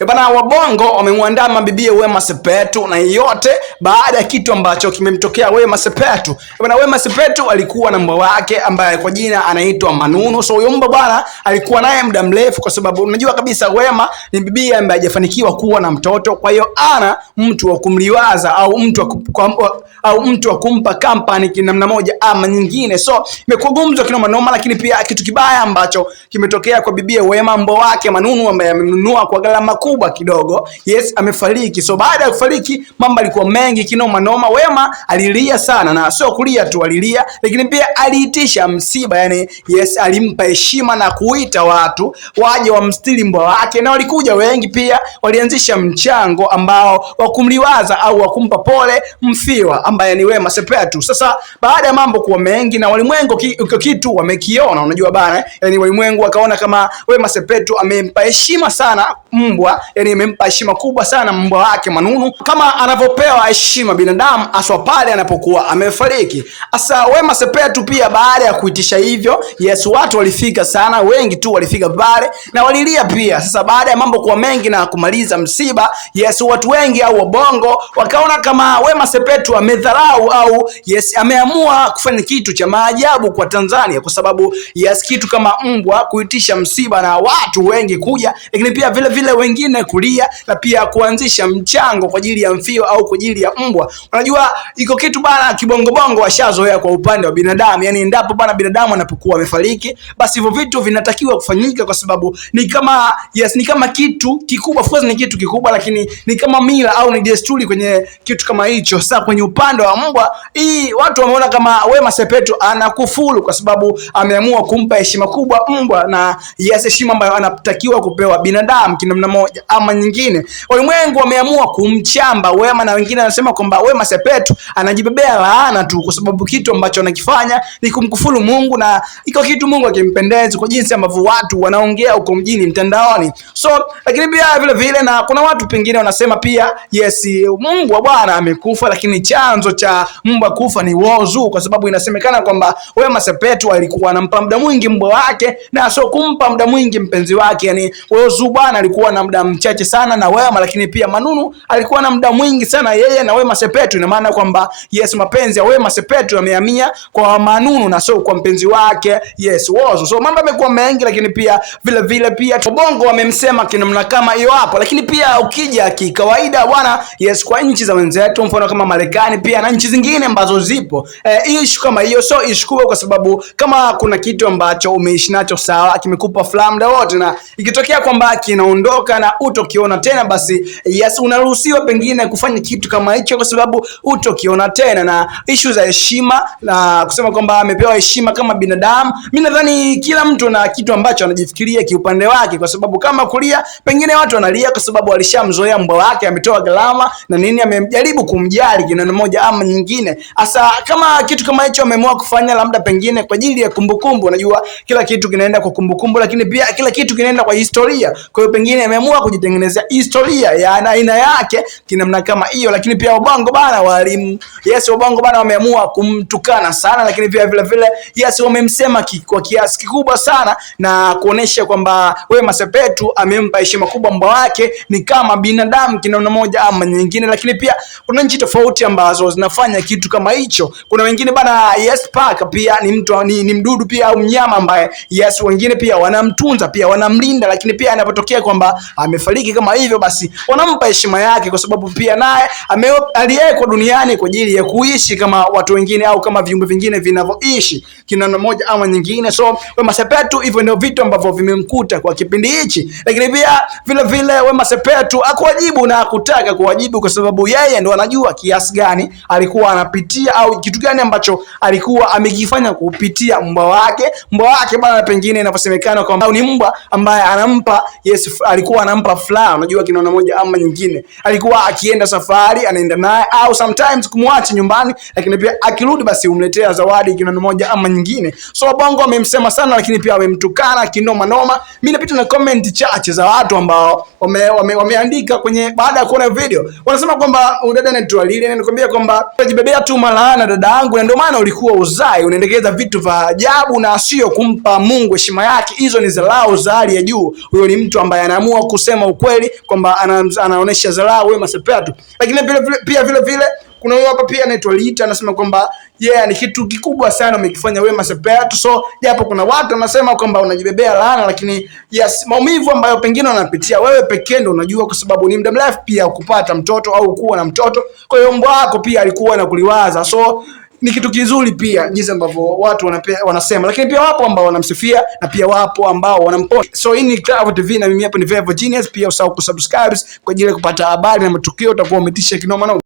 Bana, wabongo wamemwandama bibie Wema Sepetu, na yote baada ya kitu ambacho kimemtokea Wema Sepetu. Bana, Wema Sepetu alikuwa na mbwa wake ambaye kwa jina anaitwa Manunu. So huyo mbwa bwana alikuwa naye muda mrefu, kwa sababu unajua kabisa Wema ni bibie ambaye hajafanikiwa kuwa na mtoto, kwa hiyo ana mtu wa kumliwaza au mtu wa kumpa kampani kinamna moja ama nyingine. So imekuwa gumzo kinoma noma, lakini pia kitu kibaya ambacho kimetokea kwa bibie Wema, mbwa wake Manunu ambaye amenunua kwa gharama kubwa kidogo, yes, amefariki. So baada ya kufariki mambo alikuwa mengi kinoma noma. Wema alilia sana, na sio kulia tu, alilia lakini pia aliitisha msiba, yani yes, alimpa heshima na kuita watu waje wamstiri mbwa wake, na walikuja wengi. Pia walianzisha mchango ambao wa kumliwaza au wa kumpa pole mfiwa ambaye ni Wema Sepetu. Sasa baada ya mambo kuwa mengi na walimwengu kitu wamekiona, unajua bana, yani walimwengu wakaona kama Wema Sepetu amempa heshima sana mbwa, yani amempa heshima kubwa sana mbwa wake Manunu, kama anavyopewa heshima binadamu aswa pale anapokuwa amefariki. Asa Wema Sepetu pia baada ya kuitisha hivyo, yes, watu walifika sana, wengi tu walifika pale na walilia pia. Sasa baada ya mambo kuwa mengi na kumaliza msiba, yes, watu wengi au wabongo wakaona kama Wema Sepetu amedharau au yes, ameamua kufanya kitu cha maajabu kwa Tanzania, kwa sababu yes, kitu kama mbwa kuitisha msiba na watu wengi kuja, lakini pia vile wengine kulia, na pia kuanzisha mchango kwa ajili ya mfio au kwa ajili ya mbwa. Unajua iko kitu bana kibongo washazoea kwa upande wa binadamu, yani endapo bana binadamu anapokuwa amefariki, basi hivyo vitu vinatakiwa kufanyika, kwa sababu ni kama yes, ni kama kitu kikubwa. Of course ni kitu kikubwa, lakini ni kama mila au ni desturi kwenye kitu kama hicho. Sasa kwenye upande wa mbwa, hii watu wameona kama Wema Sepetu anakufuru, kwa sababu ameamua kumpa heshima kubwa mbwa, na yes, heshima ambayo anatakiwa kupewa binadamu kinamna moja ama nyingine. Walimwengu wameamua kumchamba Wema, na wengine wanasema kwamba Wema Sepetu anajibebea laana tu, kwa sababu kitu ambacho anakifanya ni kumkufuru Mungu, na iko kitu Mungu akimpendezi kwa jinsi ambavyo watu wanaongea huko mjini mtandaoni. So lakini pia vile na kuna watu pengine wanasema pia yes, mbwa bwana amekufa, lakini chanzo cha mbwa kufa ni wozu, kwa sababu inasemekana kwamba Wema Sepetu alikuwa anampa muda mwingi mbwa wake na sio kumpa muda mwingi mpenzi wake. Yani wozu bwana alikuwa na muda mchache sana na Wema, lakini pia Manunu alikuwa na muda mwingi sana yeye na Wema Sepetu. Ina maana kwamba yes, mapenzi ya Wema Sepetu yamehamia kwa Manunu na sio kwa mpenzi wake yes, wozu. So mambo yamekuwa mengi, lakini pia vile pia bongo wamemsema kinamna kama hiyo hapo. Lakini pia ukija kikawaida bwana, yes, kwa nchi za wenzetu mfano kama Marekani pia na nchi zingine ambazo zipo issue kama hiyo, so issue kwa sababu kama kuna kitu ambacho umeishi nacho sawa, kimekupa flamu muda wote, na ikitokea kwamba kinaondoka na utokiona tena, basi yes, unaruhusiwa pengine kufanya kitu kama hicho, kwa sababu utokiona tena. Na issue za heshima na kusema kwamba amepewa heshima kama binadamu, mimi nadhani kila mtu na kitu ambacho anajifikiria kiupande wake, kwa sababu kama kulia pengine watu wanalia kwa sababu alishamzoea mbwa wake, ametoa gharama na nini, amejaribu kumjali kinana moja ama nyingine. Asa kama kitu kama hicho ameamua kufanya labda pengine kwa ajili ya kumbukumbu, unajua kila kitu kinaenda kwa kumbukumbu, lakini pia kila kitu kinaenda kwa historia. Kwa hiyo pengine ameamua kujitengenezea historia ya aina yake kinamna kama hiyo. Lakini pia wabongo bana walimu, yes, wabongo bana wameamua kumtukana sana, lakini pia vile yes, wamemsema kwa kiasi kikubwa sana na kuonesha kwamba Wema Sepetu amempa heshima kubwa mbwa wake ni kama binadamu kinamna moja ama nyingine. Lakini pia kuna nchi tofauti ambazo zinafanya kitu kama hicho. Kuna wengine bana yes, paka pia ni mtu ni mdudu pia au mnyama ambaye yes, wengine pia wanamtunza pia wanamlinda, lakini pia anapotokea kwamba amefariki kama hivyo, basi wanampa heshima yake, kwa sababu pia naye aliyeko duniani kwa ajili ya kuishi kama watu wengine au kama viumbe vingine vinavyoishi kinamna moja ama nyingine. So Wema Sepetu hivyo ndio vitu ambavyo vimemkuta kwa kipindi hichi. Lakini pia vile Wema Sepetu akuwajibu na kutaka kuwajibu, kwa sababu yeye ndo anajua kiasi gani alikuwa anapitia au kitu gani ambacho alikuwa amekifanya kupitia mbwa wake bana. Pengine inaposemekana kwamba ni mbwa ambaye anampa yes, alikuwa anampa furaha, unajua kinona moja ama nyingine, alikuwa akienda safari anaenda naye au sometimes kumwacha nyumbani, lakini pia akirudi basi umletea zawadi kinona moja ama nyingine. So bongo wamemsema sana, lakini pia wamemtukana kinoma noma. Mimi napita na comment chache za watu ambao wameandika kwenye baada ya kuona video, wanasema kwamba udada anaitwa Lili, anakuambia kwamba unajibebea tu malaana dada yangu, na ndio maana ulikuwa uzai unaendekeza vitu vya ajabu na sio kumpa Mungu heshima yake. Hizo ni dharau za hali ya juu. Huyo ni mtu ambaye anaamua kusema ukweli kwamba anaonesha dharau Wema Sepetu. Lakini vile vile kuna huyo hapa pia anaitwa Lita, anasema kwamba ni kitu kikubwa sana umekifanya Wema Sepetu. So japo kuna watu wanasema kwamba unajibebea laana, lakini yes, maumivu ambayo pengine unapitia wewe pekee ndio unajua, kwa sababu ni muda mrefu pia kupata mtoto au kuwa na mtoto. Kwa hiyo mbwa wako pia alikuwa anakuliwaza, so ni kitu kizuri pia jinsi ambavyo watu wanasema, lakini pia wapo ambao wanamsifia na pia wapo ambao wanampost. So hii ni Clavoo TV na mimi hapa ni Vevo Genius. Pia usahau kusubscribe kwa ajili ya kupata habari na matukio, utakuwa umetisha kinoma noma.